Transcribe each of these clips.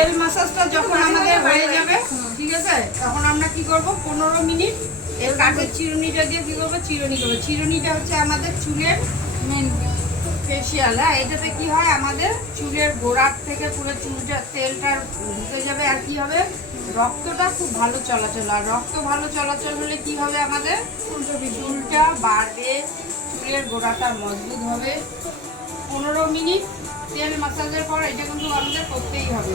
তেল মাসাজটা যখন আমাদের হয়ে যাবে, ঠিক আছে, তখন আমরা কি করব 15 মিনিট এই কাঠের চিরুনিটা দিয়ে কি করব, চিরুনি করব। চিরুনিটা হচ্ছে আমাদের চুলের মেন ফেসিয়াল। হ্যাঁ, এটাতে কি হয়, আমাদের চুলের গোড়ার থেকে পুরো চুলটা তেলটা ঢুকে যাবে, আর কি হবে, রক্তটা খুব ভালো চলাচল। আর রক্ত ভালো চলাচল হলে কি হবে, আমাদের চুলটা বাড়বে, চুলের গোড়াটা মজবুত হবে। 15 মিনিট তেল মাসাজের পর এটা কিন্তু আমাদের করতেই হবে।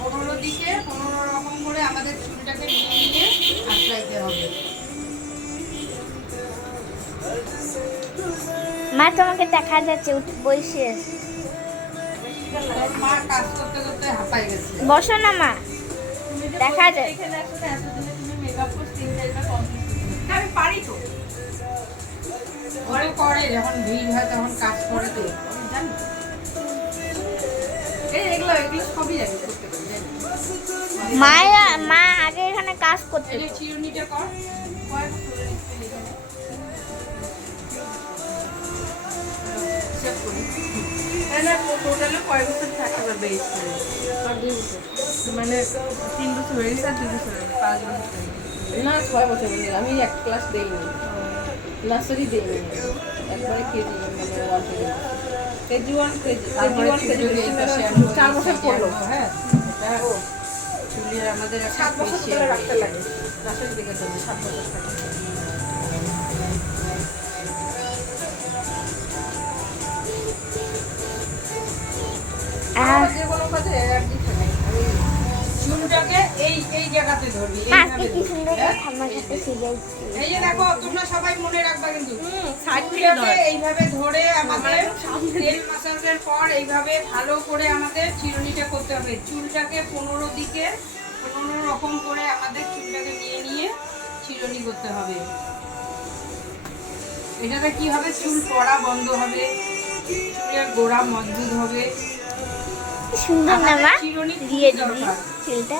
15 দিকে 15 রকম করে আমাদের চুলটাকে নিয়ে নিয়ে আঁচড়াইতে হবে। মা তোমাকে দেখা যাচ্ছে বসে। মা কাজ করতে করতে হাঁপাই গেছে। বসো না মা, দেখা যায়। আমি পারি তো, ঘরে করে যখন ভিড় হয় তখন কাজ করে তো জানি। এগুলো সবই জানি করতে পারি। মা আগে এখানে কাজ করতে। চিরুনিটা কর, টোটালে কয় বছর থাকতে পারবে এই স্কুলে? মানে 3 বছর হয়ে গেছে আর 2 বছর 5 বছর না 6 বছর হয়ে গেছে। আমি এক ক্লাস দেইনি, নার্সারি দেইনি, একবারে কেজি মানে 1 থেকে কেজি 1 কেজি 4 বছর পড়লো। হ্যাঁ, চুলের আমাদের 7 বছর ধরে রাখতে লাগে নার্সারি থেকে দেবে 7 বছর থাকে। যে কোনো কাজে একদিন থাকে। চুলটাকে এই জায়গাতে ধরবি, আজকে কি সুন্দর ঠাম্মার সাথে সিরিয়াস। এই যে দেখো, তোমরা সবাই মনে রাখবা কিন্তু চুলটাকে এইভাবে ধরে আমাদের তেল মাসাজের পর এইভাবে ভালো করে আমাদের চিরুনিটা করতে হবে। চুলটাকে 15 দিকে 15 রকম করে আমাদের চুলটাকে নিয়ে নিয়ে চিরুনি করতে হবে। এটাতে কি হবে, চুল পড়া বন্ধ হবে, চুলের গোড়া মজবুত হবে। সুন্দর না মা চিরুনি দিয়ে দিবি চুলটা।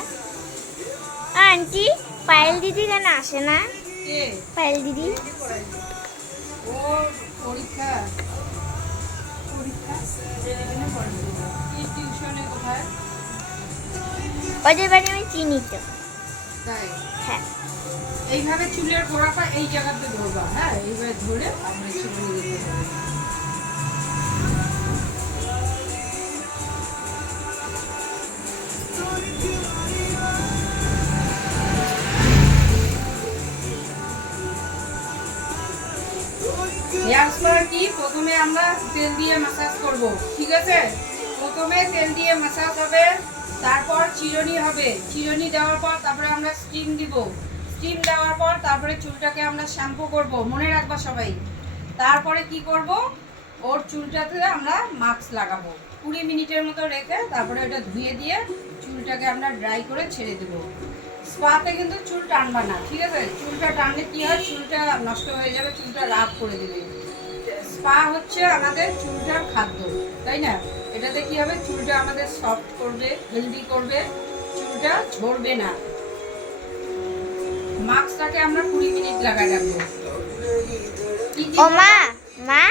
আন্টি পায়েল দিদি কেন আসে না? কে? পায়েল দিদি ও পরীক্ষা কি টিউশনে কোথায়? ওদের বাড়ি আমি চিনি তো। তাই হ্যাঁ, এইভাবে চুলের গোড়াটা এই জায়গাতে ধরবা। হ্যাঁ, এইভাবে ধরে আমরা চিরুনি দিতে হবে। হেয়ার স্পার কি, প্রথমে আমরা তেল দিয়ে ম্যাসাজ করব, ঠিক আছে? প্রথমে তেল দিয়ে ম্যাসাজ হবে, তারপর চিরুনি হবে, চিরুনি দেওয়ার পর তারপরে আমরা স্টিম দিব, স্টিম দেওয়ার পর তারপরে চুলটাকে আমরা শ্যাম্পু করব, মনে রাখবা সবাই। তারপরে কি করব, ওর চুলটাতে আমরা মাস্ক লাগাবো 20 মিনিটের মতো রেখে, তারপরে ওটা ধুয়ে দিয়ে চুলটাকে আমরা ড্রাই করে ছেড়ে দেবো। স্পাতে কিন্তু চুল টানবা না, ঠিক আছে? চুলটা টানলে কি হয়, চুলটা নষ্ট হয়ে যাবে, চুলটা রাফ করে দেবে। স্পা হচ্ছে আমাদের চুলটার খাদ্য, তাই না? এটাতে কি হবে, চুলটা আমাদের সফট করবে, হেলদি করবে, চুলটা ঝরবে না। মাস্কটাকে আমরা 20 মিনিট লাগাই রাখবো। ও মা মা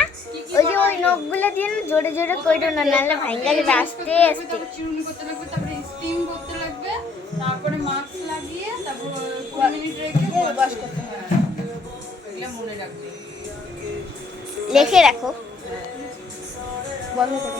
ওই যে ওই নখগুলো দিয়ে না জোরে জোরে কইরো না, নাহলে ভাঙা যাবে আস্তে আস্তে। চিরুনি করতে লাগবে, তারপরে স্টিম করতে লাগবে, তারপরে মাস্ক লাগিয়ে তারপর 20 মিনিট রেখে ওয়াশ করতে হবে। এগুলো মনে রাখবে, লিখে রাখো, বন্ধ করো।